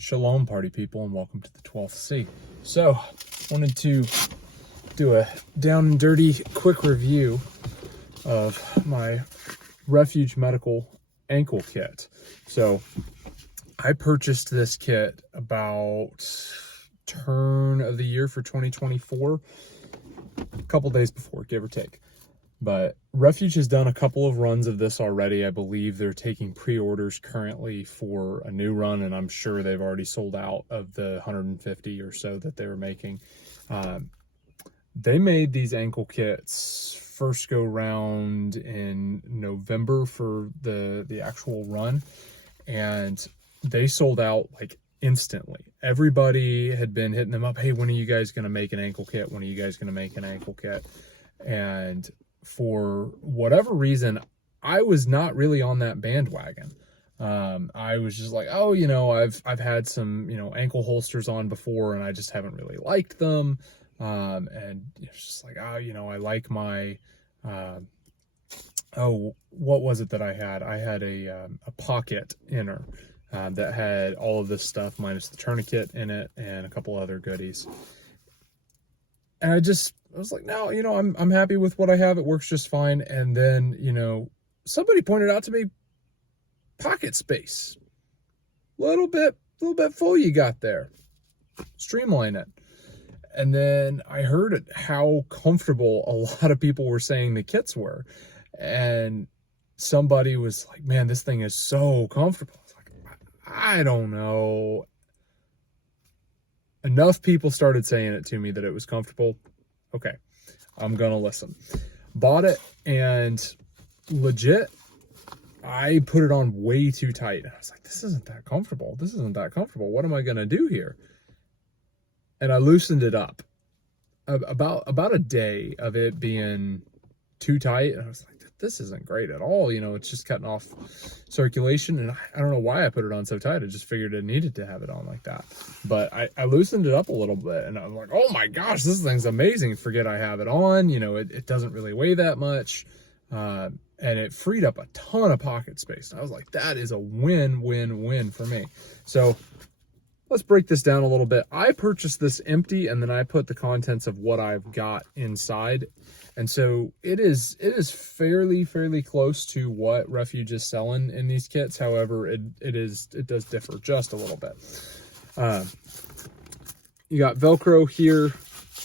Shalom, party people, and welcome to the 12th C. So, wanted to do a down and dirty quick review of my Refuge Medical Ankle Kit. So, I purchased this kit about turn of the year for 2024, a couple days before, give or take. But Refuge has done a couple of runs of this already. I believe they're taking pre-orders currently for a new run, and I'm sure they've already sold out of the 150 or so that they were making. They made these ankle kits first go round in November for the actual run, and they sold out like instantly. Everybody had been hitting them up, hey, when are you guys going to make an ankle kit? When are you guys going to make an ankle kit? And for whatever reason, I was not really on that bandwagon. I was just like, oh, you know, I've had some, ankle holsters on before, and I just haven't really liked them. And it's just like, I like my, what was it that I had? I had a pocket inner that had all of this stuff minus the tourniquet in it and a couple other goodies. And I was like, no, I'm happy with what I have. It works just fine. And then, somebody pointed out to me, pocket space, little bit full you got there. Streamline it. And then I heard how comfortable a lot of people were saying the kits were. And somebody was like, man, this thing is so comfortable. I was like, I don't know. Enough people started saying it to me that it was comfortable. Okay, I'm gonna listen. Bought it, and legit, I put it on way too tight. I was like, this isn't that comfortable. This isn't that comfortable. What am I gonna do here? And I loosened it up. About a day of it being too tight, and I was like, this isn't great at all. It's just cutting off circulation, and I don't know why I put it on so tight. I just figured it needed to have it on like that. But I loosened it up a little bit, and I'm like, oh my gosh, this thing's amazing. Forget I have it on. It doesn't really weigh that much. And it freed up a ton of pocket space. And I was like, that is a win-win-win for me. So let's break this down a little bit. I purchased this empty, and then I put the contents of what I've got inside. And so it is fairly close to what Refuge is selling in these kits. However, it does differ just a little bit. You got Velcro here.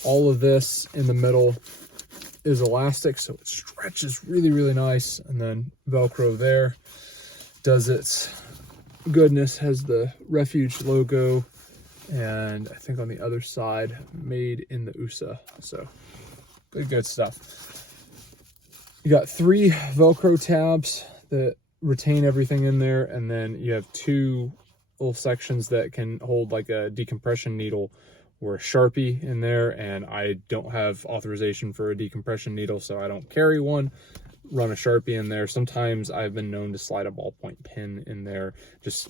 All of this in the middle is elastic, so it stretches really nice. And then Velcro there does its goodness, has the Refuge logo, and I think on the other side, made in the USA. So good stuff. You got 3 Velcro tabs that retain everything in there, and then you have 2 little sections that can hold like a decompression needle or a sharpie in there, and I don't have authorization for a decompression needle, so I don't carry one. Run a sharpie in there. Sometimes I've been known to slide a ballpoint pen in there. Just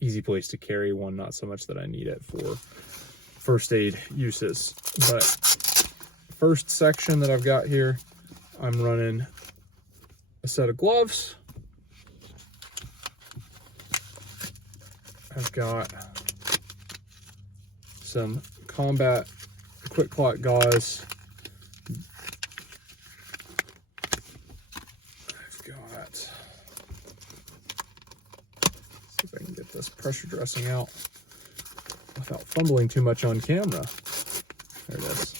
easy place to carry one, not so much that I need it for first aid uses. But first section that I've got here, I'm running a set of gloves. I've got some combat quick clot gauze. I've got, see if I can get this pressure dressing out without fumbling too much on camera. There it is.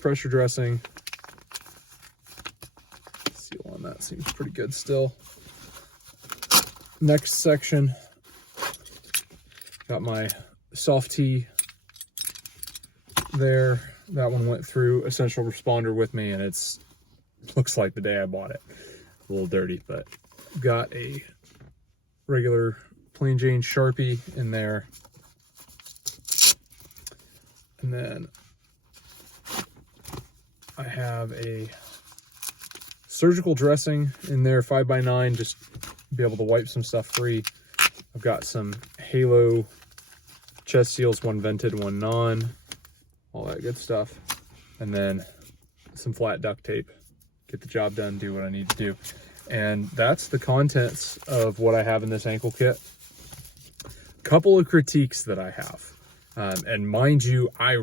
Pressure dressing. Seal on that seems pretty good still. Next section, got my soft tee there. That one went through Essential Responder with me, and looks like the day I bought it. A little dirty, but got a regular plain Jane Sharpie in there. And then I have a surgical dressing in there, 5x9, just be able to wipe some stuff free. I've got some Halo chest seals, one vented, one non, all that good stuff. And then some flat duct tape get the job done, do what I need to do. And that's the contents of what I have in this ankle kit. Couple of critiques that I have. And mind you, I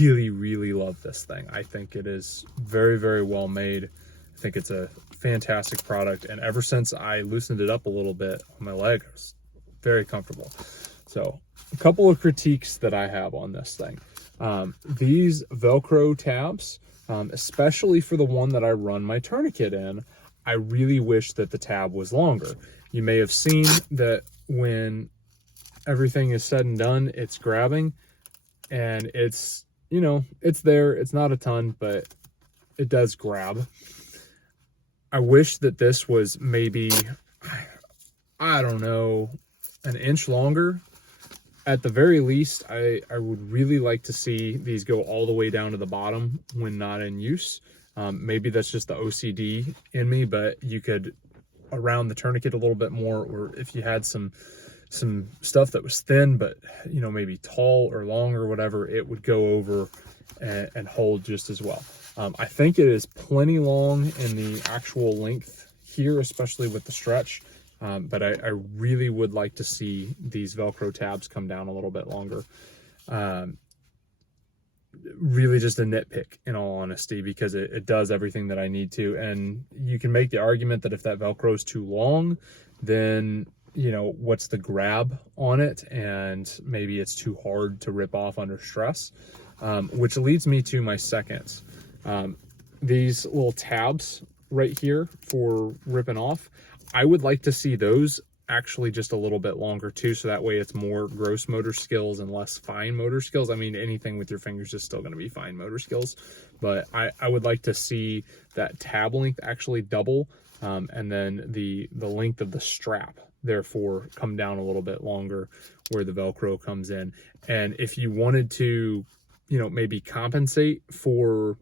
really love this thing. I think it is very well made. I think it's a fantastic product. And ever since I loosened it up a little bit on my leg, I was very comfortable. So a couple of critiques that I have on this thing. These Velcro tabs, especially for the one that I run my tourniquet in, I really wish that the tab was longer. You may have seen that when everything is said and done, it's grabbing, and it's, you know, it's there. It's not a ton, but it does grab. I wish that this was maybe, I don't know, an inch longer. At the very least, I would really like to see these go all the way down to the bottom when not in use. Maybe that's just the OCD in me, but you could around the tourniquet a little bit more, or if you had some stuff that was thin, but, you know, maybe tall or long or whatever, it would go over and hold just as well. I think it is plenty long in the actual length here, especially with the stretch. But I really would like to see these Velcro tabs come down a little bit longer. Really just a nitpick, in all honesty, because it does everything that I need to. And you can make the argument that if that Velcro is too long, then, you know, what's the grab on it? And maybe it's too hard to rip off under stress, which leads me to my second. These little tabs right here for ripping off, I would like to see those actually just a little bit longer too, so that way it's more gross motor skills and less fine motor skills. I mean, anything with your fingers is still going to be fine motor skills, but I would like to see that tab length actually double, and then the length of the strap therefore come down a little bit longer where the Velcro comes in. And if you wanted to, you know, maybe compensate for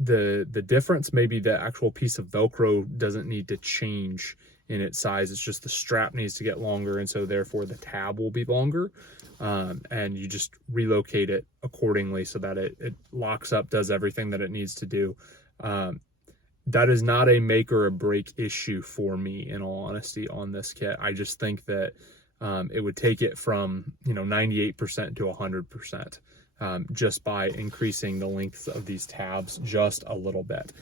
the difference, maybe the actual piece of Velcro doesn't need to change in its size. It's just the strap needs to get longer, and so therefore the tab will be longer, and you just relocate it accordingly so that it locks up, does everything that it needs to do. That is not a make or a break issue for me, in all honesty, on this kit. I just think that it would take it from, you know, 98% to 100%. Just by increasing the length of these tabs just a little bit.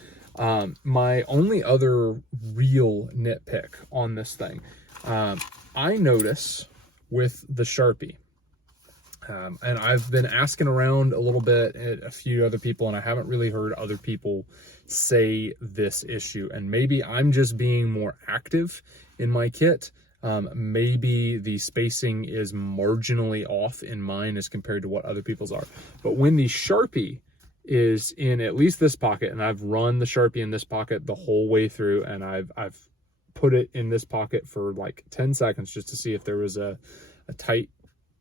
My only other real nitpick on this thing, I notice with the Sharpie, and I've been asking around a little bit at a few other people, and I haven't really heard other people say this issue. And maybe I'm just being more active in my kit. Maybe the spacing is marginally off in mine as compared to what other people's are. But when the Sharpie is in at least this pocket, and I've run the Sharpie in this pocket the whole way through, and I've put it in this pocket for like 10 seconds just to see if there was a tight,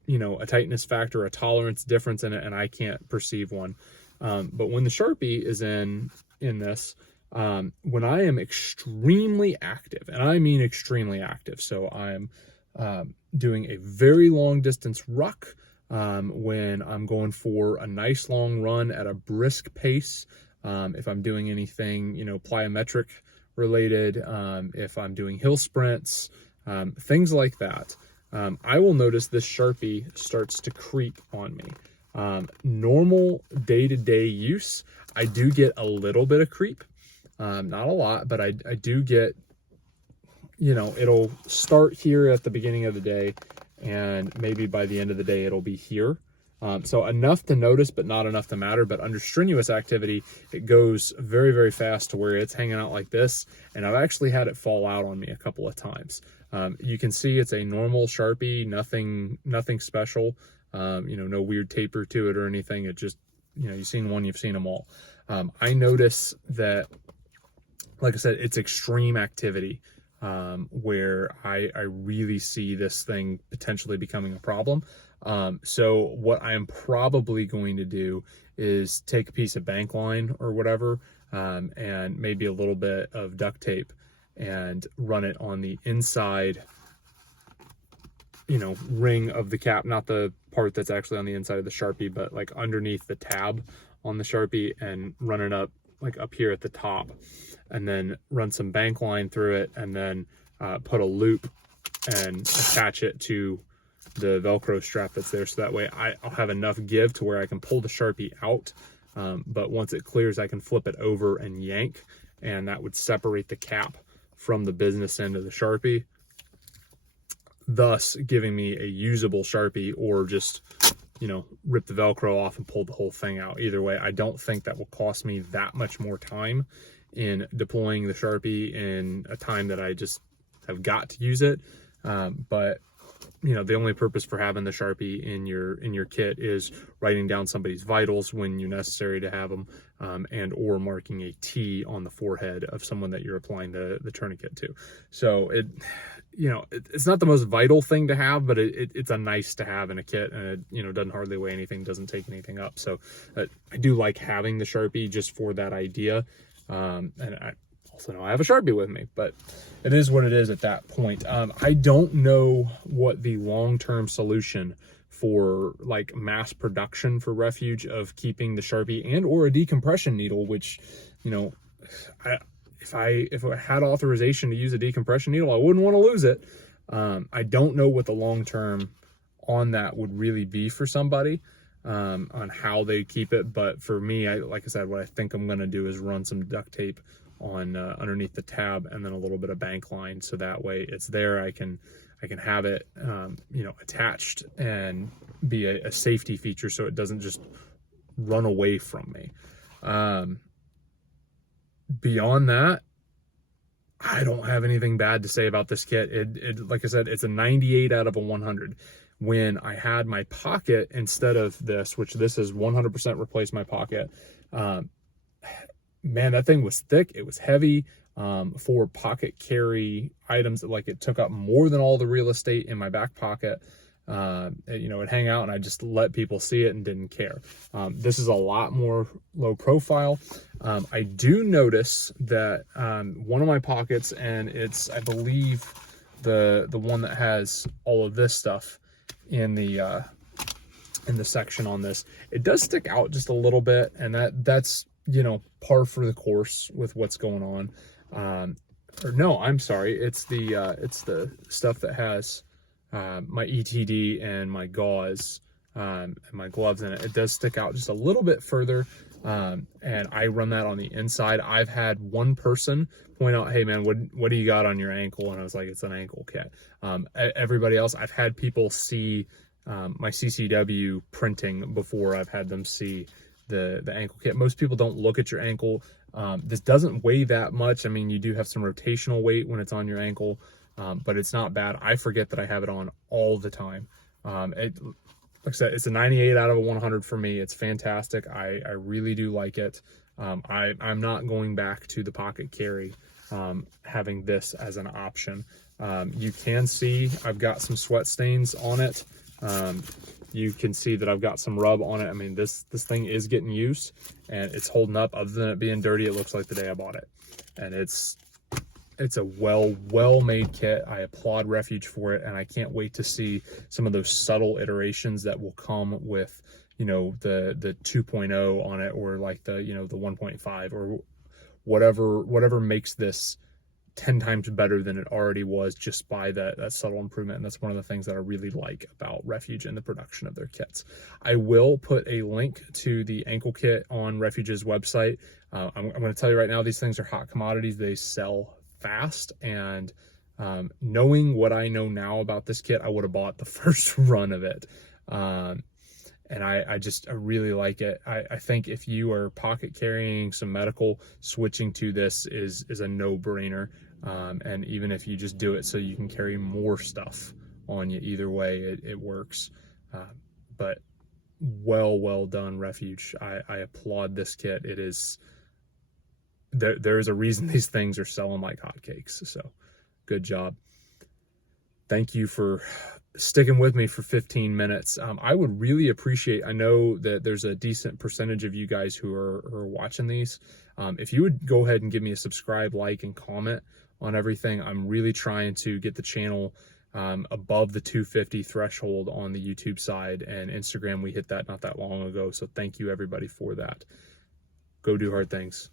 you know, a tightness factor, a tolerance difference in it, and I can't perceive one. But when the Sharpie is in this, when I am extremely active, and I mean extremely active, so I'm doing a very long distance ruck, when I'm going for a nice long run at a brisk pace, if I'm doing anything, you know, plyometric related, if I'm doing hill sprints, things like that, I will notice this Sharpie starts to creep on me. Normal day-to-day use, I do get a little bit of creep. Not a lot, but I do get, you know, it'll start here at the beginning of the day, and maybe by the end of the day it'll be here. So enough to notice, but not enough to matter. But under strenuous activity, it goes very fast to where it's hanging out like this, and I've actually had it fall out on me a couple of times. You can see it's a normal Sharpie, nothing special, you know, no weird taper to it or anything. It just, you know, you've seen one, you've seen them all. I notice that, like I said, it's extreme activity, where I really see this thing potentially becoming a problem. So what I am probably going to do is take a piece of bank line or whatever, and maybe a little bit of duct tape, and run it on the inside, you know, ring of the cap, not the part that's actually on the inside of the Sharpie, but like underneath the tab on the Sharpie, and run it up like up here at the top. and then run some bank line through it, and then put a loop and attach it to the Velcro strap that's there. So that way I'll have enough give to where I can pull the Sharpie out. But once it clears, I can flip it over and yank, and that would separate the cap from the business end of the Sharpie, thus giving me a usable Sharpie, or just, you know, rip the Velcro off and pull the whole thing out. Either way, I don't think that will cost me that much more time in deploying the Sharpie in a time that I just have got to use it. But you know, the only purpose for having the Sharpie in your kit is writing down somebody's vitals when you're necessary to have them, and or marking a T on the forehead of someone that you're applying the tourniquet to. So it's not the most vital thing to have, but it's a nice to have in a kit, and it, you know, doesn't hardly weigh anything, doesn't take anything up. So I do like having the Sharpie just for that idea. And I also know I have a Sharpie with me, but it is what it is at that point. I don't know what the long-term solution for like mass production for Refuge of keeping the Sharpie and or a decompression needle, which, you know, if I had authorization to use a decompression needle, I wouldn't want to lose it. I don't know what the long-term on that would really be for somebody, on how they keep it. But for me, like I said, what I think I'm going to do is run some duct tape on underneath the tab, and then a little bit of bank line, so that way it's there. I can have it you know, attached and be a safety feature, so it doesn't just run away from me. Beyond that, I don't have anything bad to say about this kit. It like I said, it's a 98 out of a 100. When I had my pocket instead of this, which this is 100% replaced my pocket, man, that thing was thick. It was heavy. For pocket carry items, like it took up more than all the real estate in my back pocket. You know, it'd hang out and I just let people see it and didn't care. This is a lot more low profile. I do notice that one of my pockets, and it's, I believe, the one that has all of this stuff in the section on this, it does stick out just a little bit, and that's, you know, par for the course with what's going on. Or no, I'm sorry, it's the stuff that has my ETD and my gauze and my gloves in it. It does stick out just a little bit further, and I run that on the inside. I've had one person point out, hey man, what do you got on your ankle? And I was like, it's an ankle kit. Everybody else, I've had people see my CCW printing before I've had them see the ankle kit. Most people don't look at your ankle. This doesn't weigh that much. I mean, you do have some rotational weight when it's on your ankle, but it's not bad. I forget that I have it on all the time. Like I said, it's a 98 out of a 100 for me. It's fantastic. I really do like it. I'm not going back to the pocket carry, having this as an option. You can see I've got some sweat stains on it. You can see that I've got some rub on it. I mean, this thing is getting used, and it's holding up. Other than it being dirty, it looks like the day I bought it. And it's a well-made kit. I applaud Refuge for it, and I can't wait to see some of those subtle iterations that will come with, you know, the 2.0 on it, or like the, you know, the 1.5, or whatever makes this 10 times better than it already was, just by that subtle improvement. And that's one of the things that I really like about Refuge and the production of their kits. I will put a link to the ankle kit on Refuge's website. I'm going to tell you right now, these things are hot commodities. They sell fast, and knowing what I know now about this kit, I would have bought the first run of it. And I really like it. I think if you are pocket carrying some medical, switching to this is a no-brainer. And even if you just do it so you can carry more stuff on you, either way, it works. But well done, Refuge. I applaud this kit. It is, there is a reason these things are selling like hotcakes. So good job. Thank you for sticking with me for 15 minutes. I would really appreciate, I know that there's a decent percentage of you guys who are watching these. If you would go ahead and give me a subscribe, like, and comment on everything. I'm really trying to get the channel above the 250 threshold on the YouTube side, and Instagram, we hit that not that long ago. So thank you everybody for that. Go do hard things.